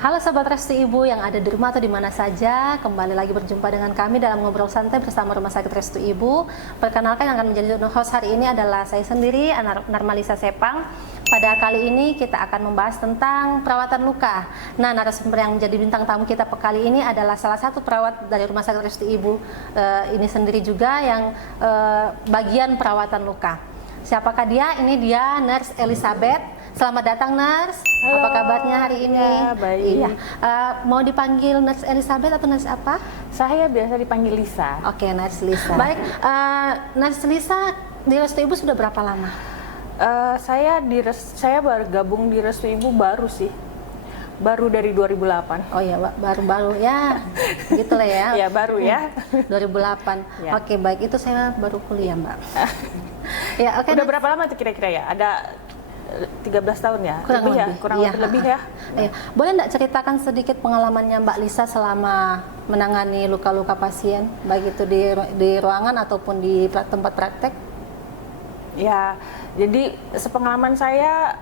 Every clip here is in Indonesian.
Halo Sobat Restu Ibu yang ada di rumah atau di mana saja, kembali lagi berjumpa dengan kami dalam Ngobrol Santai bersama Rumah Sakit Restu Ibu. Perkenalkan, yang akan menjadi host hari ini adalah saya sendiri, Narmalisa Sepang. Pada kali ini kita akan membahas tentang perawatan luka. Nah, narasumber yang menjadi bintang tamu kita kali ini adalah salah satu perawat dari Rumah Sakit Restu Ibu ini sendiri juga yang bagian perawatan luka. Siapakah dia? Ini dia Nurse Elizabeth. Selamat datang Nurse. Halo. Apa kabarnya hari ini? Ya, baik. Iya. Mau dipanggil Nurse Elizabeth atau Nurse apa? Saya biasa dipanggil Lisa. Oke, Nurse Lisa. Baik, Nurse Lisa di Restu Ibu sudah berapa lama? Saya baru gabung di Restu Ibu baru sih. Baru dari 2008. Oh iya, baru-baru ya. Gitu lah ya. Ya, baru ya. 2008. Ya. Oke, baik. Itu saya baru kuliah, Mbak. Ya, oke. Udah berapa lama tuh kira-kira ya? Ada 13 tahun ya? Kurang lebih lebih. ya? Kurang Iya, lebih ya? Iya. Boleh nggak ceritakan sedikit pengalamannya Mbak Lisa selama menangani luka-luka pasien, baik itu di ruangan ataupun di tempat praktek? Ya, jadi sepengalaman saya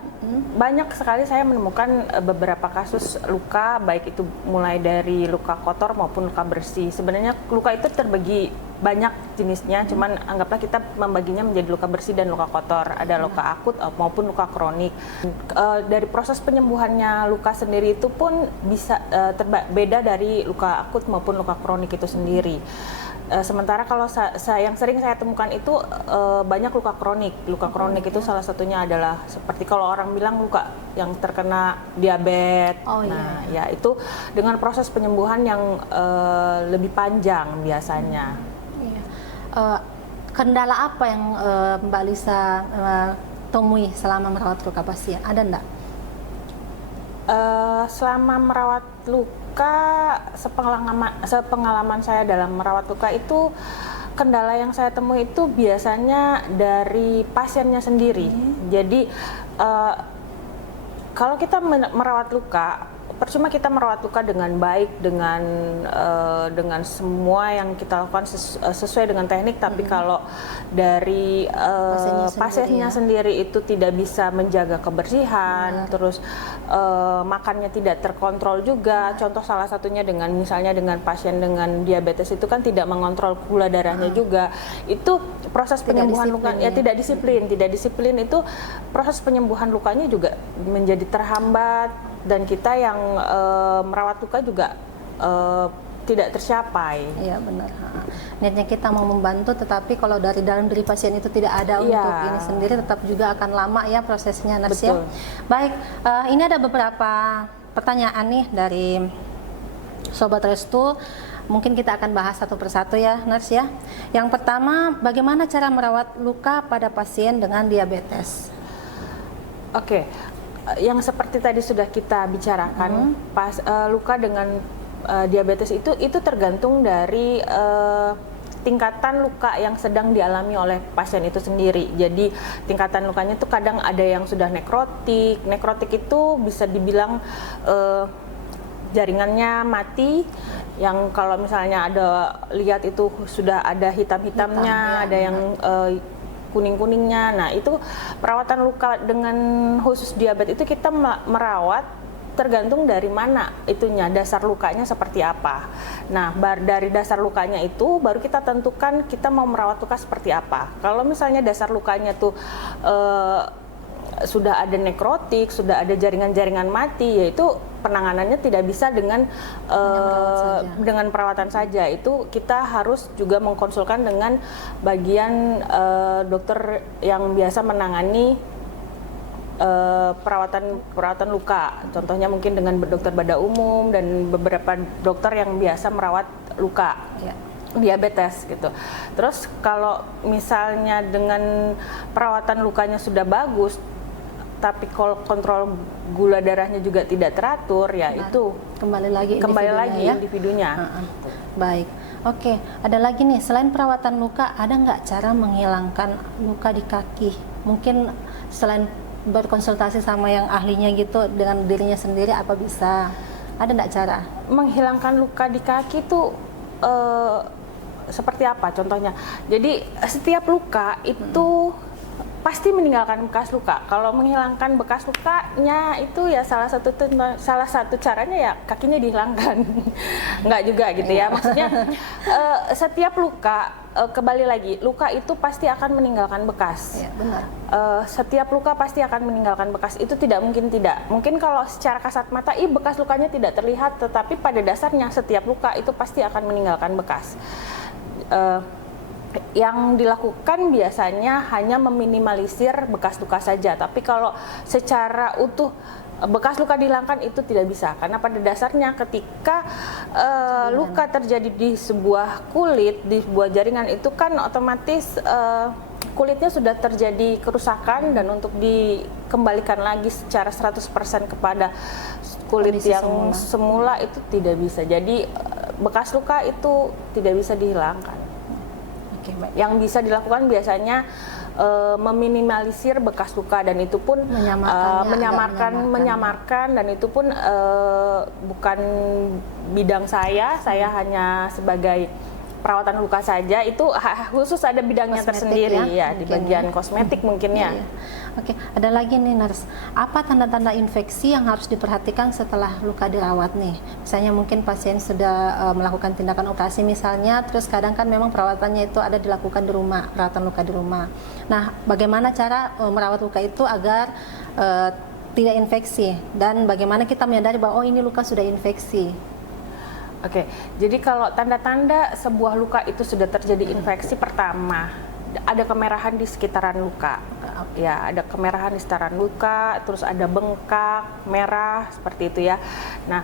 banyak sekali saya menemukan beberapa kasus luka, baik itu mulai dari luka kotor maupun luka bersih. Sebenarnya luka itu terbagi banyak jenisnya, cuman anggaplah kita membaginya menjadi luka bersih dan luka kotor. Ada luka akut maupun luka kronik. Dari proses penyembuhannya luka sendiri itu pun bisa beda dari luka akut maupun luka kronik itu sendiri. Sementara kalau yang sering saya temukan itu banyak luka kronik. Luka kronik itu salah satunya adalah seperti kalau orang bilang luka yang terkena diabetes. Nah, ya itu dengan proses penyembuhan yang lebih panjang biasanya. Iya. Kendala apa yang Mbak Lisa temui selama merawat luka pasien? Ada enggak? Selama merawat luka, sepengalaman saya dalam merawat luka itu, kendala yang saya temui itu biasanya dari pasiennya sendiri. Jadi kalau kita merawat luka, percuma kita merawat luka dengan baik, dengan semua yang kita lakukan sesuai dengan teknik, tapi kalau dari pasiennya sendiri itu tidak bisa menjaga kebersihan, terus makannya tidak terkontrol juga. Contoh salah satunya misalnya dengan pasien dengan diabetes itu kan tidak mengontrol gula darahnya juga. Itu proses penyembuhan luka ya tidak disiplin itu proses penyembuhan lukanya juga menjadi terhambat, dan kita yang merawat luka juga tidak tercapai. Iya benar. Niatnya kita mau membantu, tetapi kalau dari dalam diri pasien itu tidak ada untuk ini sendiri, tetap juga akan lama ya prosesnya, Nurse. Ya. Baik, ini ada beberapa pertanyaan nih dari Sobat Restu. Mungkin kita akan bahas satu persatu ya, Nurse ya. Yang pertama, bagaimana cara merawat luka pada pasien dengan diabetes? Oke. Yang seperti tadi sudah kita bicarakan, luka dengan diabetes itu tergantung dari tingkatan luka yang sedang dialami oleh pasien itu sendiri. Jadi tingkatan lukanya itu kadang ada yang sudah nekrotik. Nekrotik itu bisa dibilang jaringannya mati, yang kalau misalnya lihat itu sudah ada hitam-hitamnya, ada yang kuning-kuningnya. Nah, itu perawatan luka dengan khusus diabetes itu kita merawat tergantung dari mana itunya, dasar lukanya seperti apa. Nah, dari dasar lukanya itu baru kita tentukan kita mau merawat luka seperti apa. Kalau misalnya dasar lukanya tuh sudah ada nekrotik, sudah ada jaringan-jaringan mati, yaitu penanganannya tidak bisa dengan perawatan saja. Itu kita harus juga mengkonsulkan dengan bagian dokter yang biasa menangani perawatan luka. Contohnya mungkin dengan dokter bedah umum dan beberapa dokter yang biasa merawat luka. Diabetes gitu. Terus kalau misalnya dengan perawatan lukanya sudah bagus, tapi kalau kontrol gula darahnya juga tidak teratur, ya itu kembali lagi individunya. Baik, oke. Ada lagi nih, selain perawatan luka, ada nggak cara menghilangkan luka di kaki? Mungkin selain berkonsultasi sama yang ahlinya gitu, dengan dirinya sendiri apa bisa? Ada nggak cara? Menghilangkan luka di kaki itu seperti apa contohnya? Jadi setiap luka itu pasti meninggalkan bekas luka. Kalau menghilangkan bekas lukanya itu ya salah satu caranya ya kakinya dihilangkan. Enggak juga gitu ya. Maksudnya setiap luka, kembali lagi, luka itu pasti akan meninggalkan bekas. Iya, benar. Setiap luka pasti akan meninggalkan bekas, itu tidak mungkin tidak. Mungkin kalau secara kasat mata, bekas lukanya tidak terlihat, tetapi pada dasarnya setiap luka itu pasti akan meninggalkan bekas. Yang dilakukan biasanya hanya meminimalisir bekas luka saja, tapi kalau secara utuh bekas luka dihilangkan itu tidak bisa, karena pada dasarnya ketika luka terjadi di sebuah kulit, di sebuah jaringan, itu kan otomatis kulitnya sudah terjadi kerusakan, dan untuk dikembalikan lagi secara 100% kepada kulit kondisi yang semula itu tidak bisa. Jadi bekas luka itu tidak bisa dihilangkan. Yang bisa dilakukan biasanya meminimalisir bekas luka, dan itu pun menyamarkan, dan itu pun bukan bidang saya hanya sebagai perawatan luka saja, itu khusus ada bidangnya kosmetik tersendiri ya, di mungkin bagian kosmetik mungkin ya. Iya. Oke, ada lagi nih nurse, apa tanda-tanda infeksi yang harus diperhatikan setelah luka dirawat nih? Misalnya mungkin pasien sudah melakukan tindakan operasi misalnya, terus kadang kan memang perawatannya itu ada dilakukan di rumah, perawatan luka di rumah. Nah, bagaimana cara merawat luka itu agar tidak infeksi, dan bagaimana kita menyadari bahwa ini luka sudah infeksi? Oke, jadi kalau tanda-tanda sebuah luka itu sudah terjadi infeksi, pertama ada kemerahan di sekitaran luka. Ya, ada kemerahan di sekitaran luka, terus ada bengkak, merah, seperti itu ya. Nah,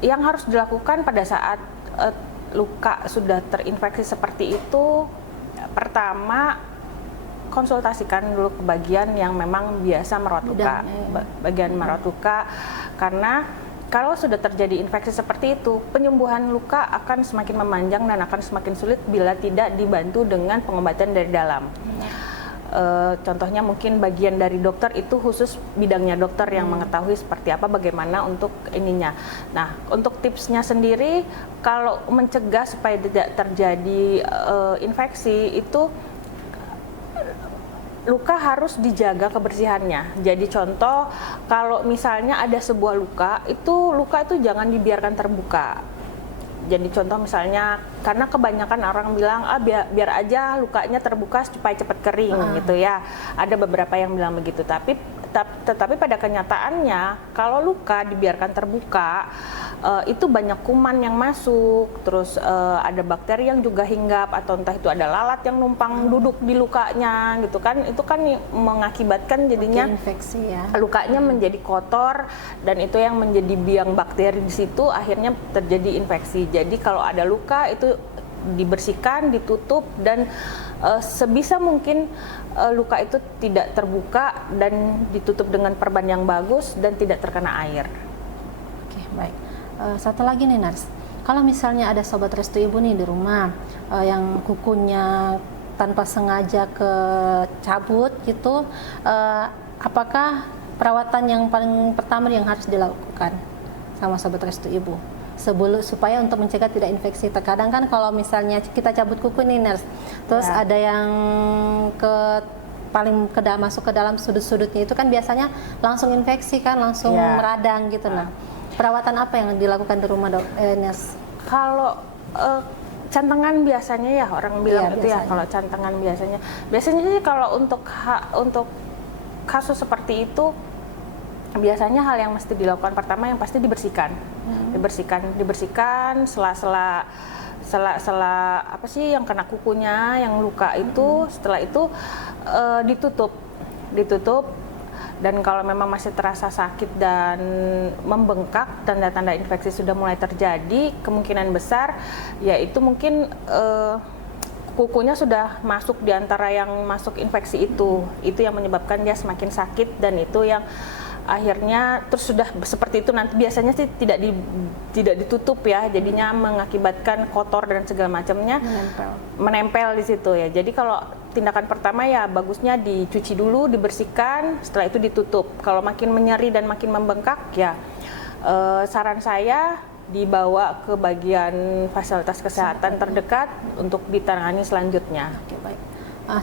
yang harus dilakukan pada saat luka sudah terinfeksi seperti itu, pertama konsultasikan dulu ke bagian yang memang biasa merawat luka, bagian merawat luka, karena kalau sudah terjadi infeksi seperti itu, penyembuhan luka akan semakin memanjang dan akan semakin sulit bila tidak dibantu dengan pengobatan dari dalam. Contohnya mungkin bagian dari dokter itu khusus bidangnya dokter yang mengetahui seperti apa, bagaimana untuk ininya. Nah, untuk tipsnya sendiri, kalau mencegah supaya tidak terjadi infeksi itu, luka harus dijaga kebersihannya. Jadi contoh, kalau misalnya ada sebuah luka itu jangan dibiarkan terbuka. Jadi contoh misalnya, karena kebanyakan orang bilang biar aja lukanya terbuka supaya cepat kering gitu ya. Ada beberapa yang bilang begitu, tetapi pada kenyataannya kalau luka dibiarkan terbuka, itu banyak kuman yang masuk, terus ada bakteri yang juga hinggap, atau entah itu ada lalat yang numpang duduk di lukanya gitu kan. Itu kan mengakibatkan jadinya infeksi ya. Lukanya menjadi kotor, dan itu yang menjadi biang bakteri di situ, akhirnya terjadi infeksi. Jadi kalau ada luka itu dibersihkan, ditutup, dan sebisa mungkin luka itu tidak terbuka dan ditutup dengan perban yang bagus dan tidak terkena air. Oke, baik. Satu lagi nih nurse, kalau misalnya ada sobat restu ibu nih di rumah yang kukunya tanpa sengaja kecabut gitu, apakah perawatan yang paling pertama yang harus dilakukan sama sobat restu ibu supaya untuk mencegah tidak infeksi? Terkadang kan kalau misalnya kita cabut kuku nih nurse, terus ada yang masuk ke dalam sudut-sudutnya, itu kan biasanya langsung infeksi kan, langsung meradang gitu. Nah, perawatan apa yang dilakukan di rumah nurse? Kalau cantengan biasanya ya orang bilang itu ya, kalau cantengan biasanya sih kalau untuk kasus seperti itu, biasanya hal yang mesti dilakukan pertama yang pasti dibersihkan. Dibersihkan sela-sela apa sih yang kena kukunya, yang luka itu. Setelah itu ditutup, dan kalau memang masih terasa sakit dan membengkak, tanda-tanda infeksi sudah mulai terjadi, kemungkinan besar yaitu mungkin kukunya sudah masuk di antara yang masuk infeksi itu yang menyebabkan dia semakin sakit, dan itu yang akhirnya terus sudah seperti itu nanti biasanya sih tidak ditutup ya, jadinya mengakibatkan kotor dan segala macamnya menempel di situ ya. Jadi kalau tindakan pertama ya bagusnya dicuci dulu, dibersihkan, setelah itu ditutup. Kalau makin menyeri dan makin membengkak ya saran saya dibawa ke bagian fasilitas kesehatan terdekat untuk ditangani selanjutnya. Oke, baik.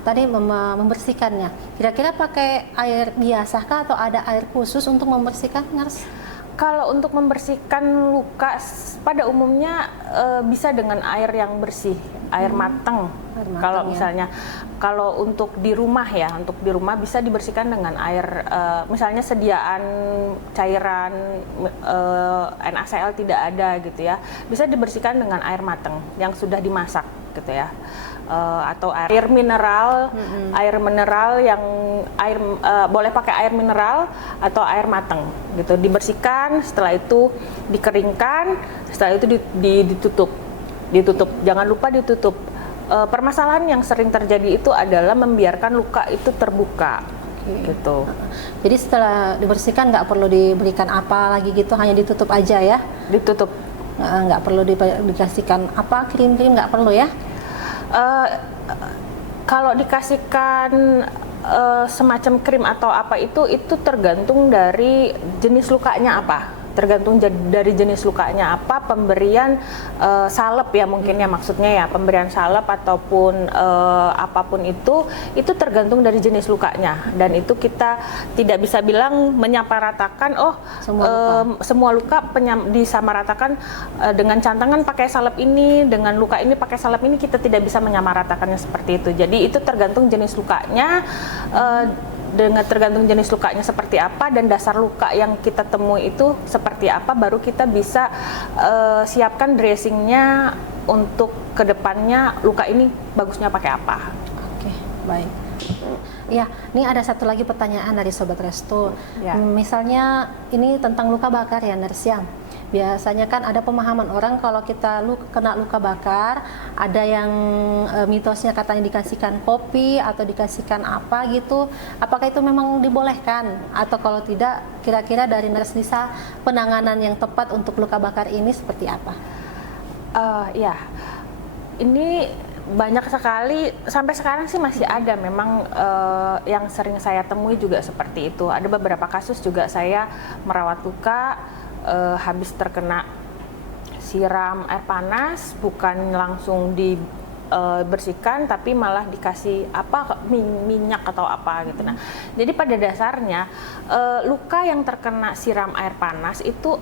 tadi membersihkannya. Kira-kira pakai air biasa kah atau ada air khusus untuk membersihkan, nurse? Kalau untuk membersihkan luka pada umumnya bisa dengan air yang bersih, air matang. Kalau misalnya kalau untuk di rumah bisa dibersihkan dengan air misalnya sediaan cairan NaCl tidak ada gitu ya, bisa dibersihkan dengan air matang yang sudah dimasak gitu ya. Atau air mineral, boleh pakai air mineral atau air matang gitu, dibersihkan, setelah itu dikeringkan, setelah itu ditutup, jangan lupa ditutup. Permasalahan yang sering terjadi itu adalah membiarkan luka itu terbuka. Gitu. Jadi setelah dibersihkan nggak perlu diberikan apa lagi gitu, hanya ditutup aja ya? Ditutup. Nggak perlu dikasihkan apa, krim-krim nggak perlu ya? Kalau dikasihkan semacam krim atau apa itu tergantung dari jenis lukanya apa. Tergantung dari jenis lukanya apa, pemberian salep ya mungkin ya maksudnya ya, pemberian salep ataupun apapun itu tergantung dari jenis lukanya, dan itu kita tidak bisa bilang menyamaratakan semua luka disamaratakan dengan cantangan pakai salep ini, dengan luka ini pakai salep ini, kita tidak bisa menyamaratakannya seperti itu. Jadi itu tergantung jenis lukanya, dengan tergantung jenis lukanya seperti apa dan dasar luka yang kita temui itu seperti apa, baru kita bisa siapkan dressingnya untuk kedepannya luka ini bagusnya pakai apa. Oke, baik. Ya, ini ada satu lagi pertanyaan dari Sobat Restu. Ya. Misalnya ini tentang luka bakar ya, nurse ya. Biasanya kan ada pemahaman orang kalau kita kena luka bakar, ada yang mitosnya katanya dikasihkan kopi atau dikasihkan apa gitu. Apakah itu memang dibolehkan? Atau kalau tidak, kira-kira dari Nurse Lisa penanganan yang tepat untuk luka bakar ini seperti apa? Ya, ini banyak sekali, sampai sekarang sih masih ada memang yang sering saya temui juga seperti itu. Ada beberapa kasus juga saya merawat luka habis terkena siram air panas, bukan langsung dibersihkan tapi malah dikasih minyak atau apa gitu. Nah, jadi pada dasarnya luka yang terkena siram air panas itu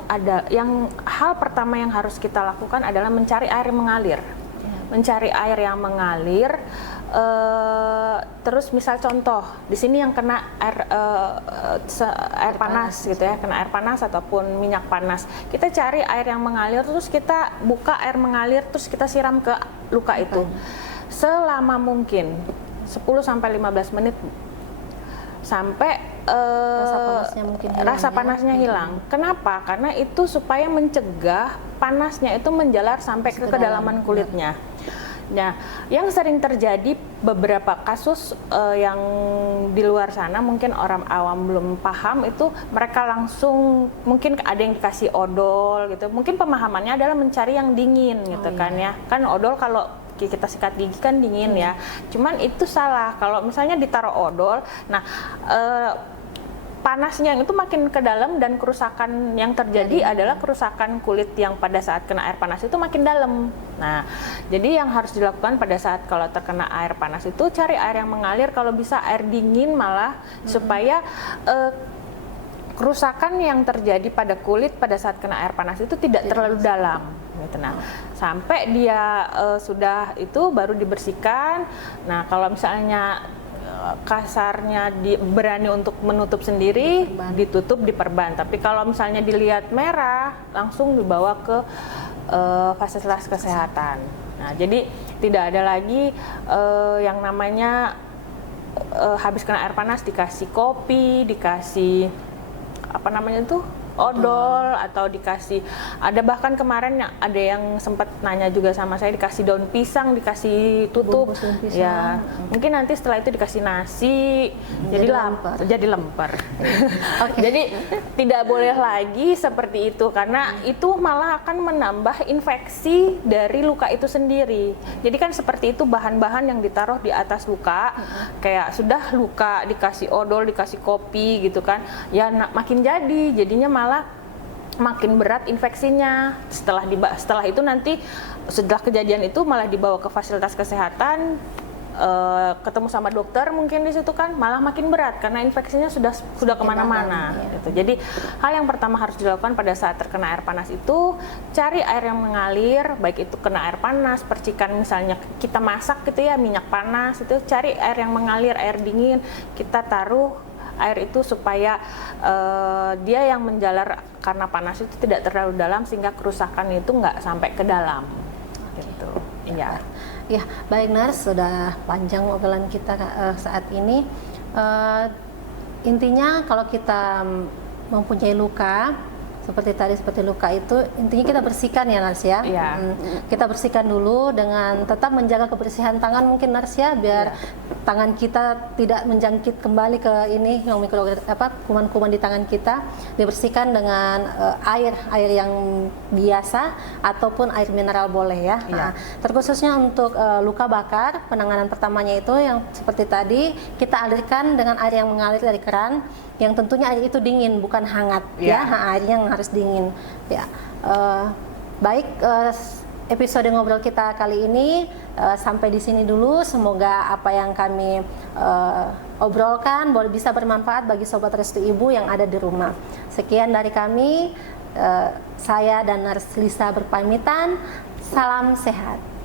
hal pertama yang harus kita lakukan adalah mencari air yang mengalir. Mencari air yang mengalir, terus misal contoh di sini yang kena air panas gitu ya, kena air panas ataupun minyak panas, kita cari air yang mengalir, terus kita buka air mengalir, terus kita siram ke luka itu selama mungkin 10-15 menit sampai rasa panasnya hilang. Kenapa? Karena itu supaya mencegah panasnya itu menjalar sampai ke kedalaman kulitnya. Nah, yang sering terjadi beberapa kasus yang di luar sana mungkin orang awam belum paham itu, mereka langsung mungkin ada yang dikasih odol gitu. Mungkin pemahamannya adalah mencari yang dingin gitu kan ya. Kan odol kalau kita sikat gigi kan dingin ya. Cuman itu salah. Kalau misalnya ditaruh odol, nah panasnya itu makin ke dalam dan kerusakan yang terjadi adalah kerusakan kulit yang pada saat kena air panas itu makin dalam. Nah, jadi yang harus dilakukan pada saat kalau terkena air panas itu cari air yang mengalir, kalau bisa air dingin malah, supaya kerusakan yang terjadi pada kulit pada saat kena air panas itu tidak terlalu dalam. Gitu. Nah, sampai dia sudah itu baru dibersihkan. Nah, kalau misalnya kasarnya berani untuk menutup sendiri, ditutup, diperban. Tapi kalau misalnya dilihat merah, langsung dibawa ke fasilitas kesehatan. Nah, jadi tidak ada lagi yang namanya habis kena air panas dikasih kopi, dikasih apa namanya tuh, odol, atau dikasih, ada bahkan kemarin ada yang sempat nanya juga sama saya, dikasih daun pisang, dikasih tutup ya, mungkin nanti setelah itu dikasih nasi, jadi lemper. Jadi tidak boleh lagi seperti itu, karena itu malah akan menambah infeksi dari luka itu sendiri. Jadi kan seperti itu bahan-bahan yang ditaruh di atas luka, kayak sudah luka dikasih odol, dikasih kopi gitu kan, ya makin jadinya malah makin berat infeksinya. Setelah itu nanti setelah kejadian itu malah dibawa ke fasilitas kesehatan, ketemu sama dokter mungkin di situ kan malah makin berat karena infeksinya sudah kemana-mana gitu. Jadi hal yang pertama harus dilakukan pada saat terkena air panas itu cari air yang mengalir, baik itu kena air panas, percikan misalnya kita masak gitu ya, minyak panas itu, cari air yang mengalir, air dingin, kita taruh air itu supaya dia yang menjalar karena panas itu tidak terlalu dalam sehingga kerusakan itu nggak sampai ke dalam gitu. Iya. Ya, baik Nars, sudah panjang obrolan kita saat ini. Intinya kalau kita mempunyai luka, seperti luka itu, intinya kita bersihkan ya Nars ya. Iya. Kita bersihkan dulu dengan tetap menjaga kebersihan tangan mungkin Nars ya, biar tangan kita tidak menjangkit kembali ke ini yang kuman-kuman di tangan kita. Dibersihkan dengan air yang biasa ataupun air mineral boleh ya. Nah, terkhususnya untuk luka bakar, penanganan pertamanya itu yang seperti tadi kita alirkan dengan air yang mengalir dari keran, yang tentunya air itu dingin bukan hangat ya, airnya yang harus dingin ya. Baik, episode ngobrol kita kali ini sampai di sini dulu. Semoga apa yang kami obrolkan boleh bisa bermanfaat bagi Sobat Restu Ibu yang ada di rumah. Sekian dari kami, saya dan Nars Lisa berpamitan. Salam sehat.